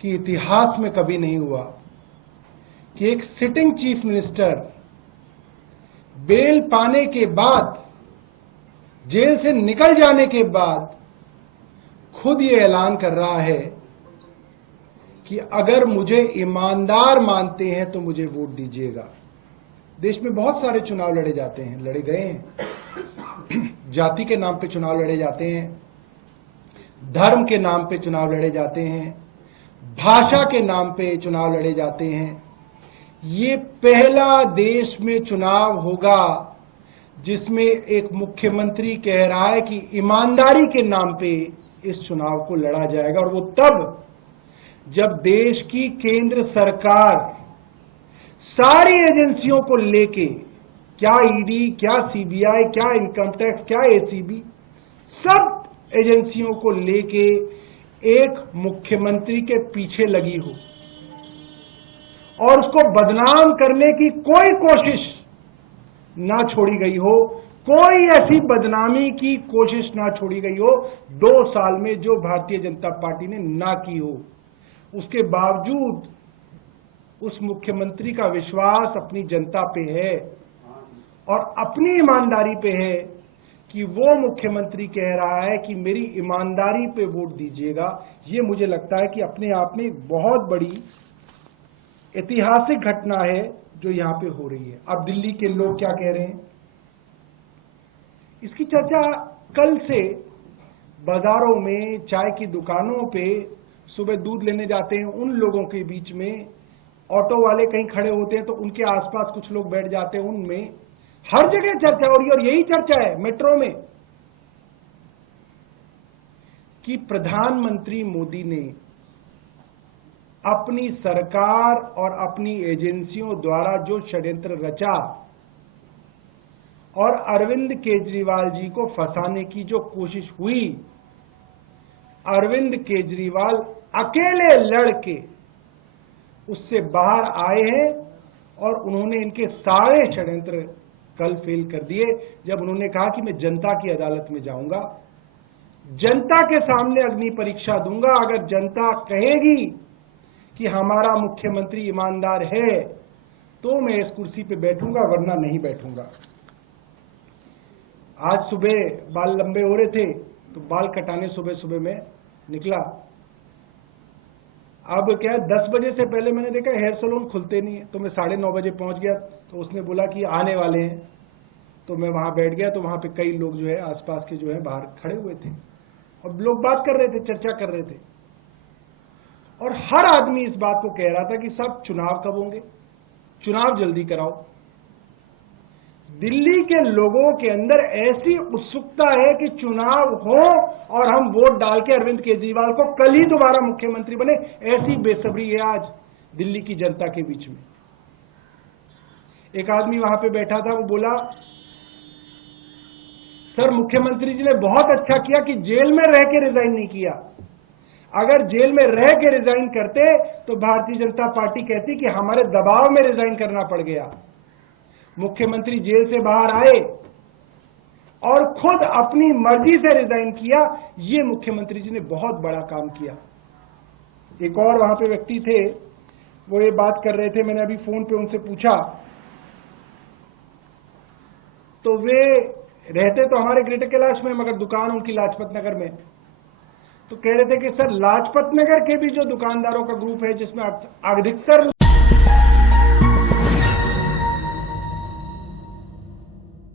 कि इतिहास में कभी नहीं हुआ कि एक सिटिंग चीफ मिनिस्टर बेल पाने के बाद, जेल से निकल जाने के बाद खुद ये ऐलान कर रहा है कि अगर मुझे ईमानदार मानते हैं तो मुझे वोट दीजिएगा। देश में बहुत सारे चुनाव लड़े जाते हैं, लड़े गए हैं। जाति के नाम पे चुनाव लड़े जाते हैं, धर्म के नाम पे चुनाव लड़े जाते हैं, भाषा के नाम पे चुनाव लड़े जाते हैं। ये पहला देश में चुनाव होगा जिसमें एक मुख्यमंत्री कह रहा है कि ईमानदारी के नाम पे इस चुनाव को लड़ा जाएगा, और वो तब जब देश की केंद्र सरकार सारी एजेंसियों को लेके, क्या ईडी, क्या सीबीआई, क्या इनकम टैक्स, क्या एसीबी, सब एजेंसियों को लेके एक मुख्यमंत्री के पीछे लगी हो और उसको बदनाम करने की कोई कोशिश ना छोड़ी गई हो, कोई ऐसी बदनामी की कोशिश ना छोड़ी गई हो 2 साल में जो भारतीय जनता पार्टी ने ना की हो। उसके बावजूद उस मुख्यमंत्री का विश्वास अपनी जनता पे है और अपनी ईमानदारी पे है कि वो मुख्यमंत्री कह रहा है कि मेरी ईमानदारी पे वोट दीजिएगा। ये मुझे लगता है कि अपने आप में एक बहुत बड़ी ऐतिहासिक घटना है जो यहां पे हो रही है। अब दिल्ली के लोग क्या कह रहे हैं, इसकी चर्चा कल से बाजारों में, चाय की दुकानों पे, सुबह दूध लेने जाते हैं उन लोगों के बीच में, ऑटो वाले कहीं खड़े होते हैं तो उनके आसपास कुछ लोग बैठ जाते हैं, उनमें हर जगह चर्चा हो रही है। और यही चर्चा है मेट्रो में कि प्रधानमंत्री मोदी ने अपनी सरकार और अपनी एजेंसियों द्वारा जो षड्यंत्र रचा और अरविंद केजरीवाल जी को फंसाने की जो कोशिश हुई, अरविंद केजरीवाल अकेले लड़के उससे बाहर आए हैं और उन्होंने इनके सारे षड्यंत्र कल फेल कर दिए जब उन्होंने कहा कि मैं जनता की अदालत में जाऊंगा, जनता के सामने अग्नि परीक्षा दूंगा। अगर जनता कहेगी कि हमारा मुख्यमंत्री ईमानदार है तो मैं इस कुर्सी पे बैठूंगा, वरना नहीं बैठूंगा। आज सुबह बाल लंबे हो रहे थे तो बाल कटाने सुबह सुबह में निकला। अब क्या है, 10 बजे से पहले मैंने देखा हेयर सैलून खुलते नहीं है, तो मैं 9:30 बजे पहुंच गया। तो उसने बोला कि आने वाले हैं, तो मैं वहां बैठ गया। तो वहां पे कई लोग जो है आसपास के जो है बाहर खड़े हुए थे और लोग बात कर रहे थे, चर्चा कर रहे थे, और हर आदमी इस बात को कह रहा था कि सब चुनाव कब होंगे, चुनाव जल्दी कराओ। दिल्ली के लोगों के अंदर ऐसी उत्सुकता है कि चुनाव हो और हम वोट डाल के अरविंद केजरीवाल को कल ही दोबारा मुख्यमंत्री बने, ऐसी बेसब्री है आज दिल्ली की जनता के बीच में। एक आदमी वहां पे बैठा था, वो बोला, सर मुख्यमंत्री जी ने बहुत अच्छा किया कि जेल में रह के रिजाइन नहीं किया। अगर जेल में रह के रिजाइन करते तो भारतीय जनता पार्टी कहती कि हमारे दबाव में रिजाइन करना पड़ गया। मुख्यमंत्री जेल से बाहर आए और खुद अपनी मर्जी से रिजाइन किया। ये मुख्यमंत्री जी ने बहुत बड़ा काम किया। एक और वहां पे व्यक्ति थे, वो ये बात कर रहे थे, मैंने अभी फोन पे उनसे पूछा, तो वे रहते तो हमारे ग्रेटर कैलाश में, मगर दुकान उनकी लाजपत नगर में। तो कह रहे थे कि सर लाजपत नगर के भी जो दुकानदारों का ग्रुप है जिसमें अधिकतर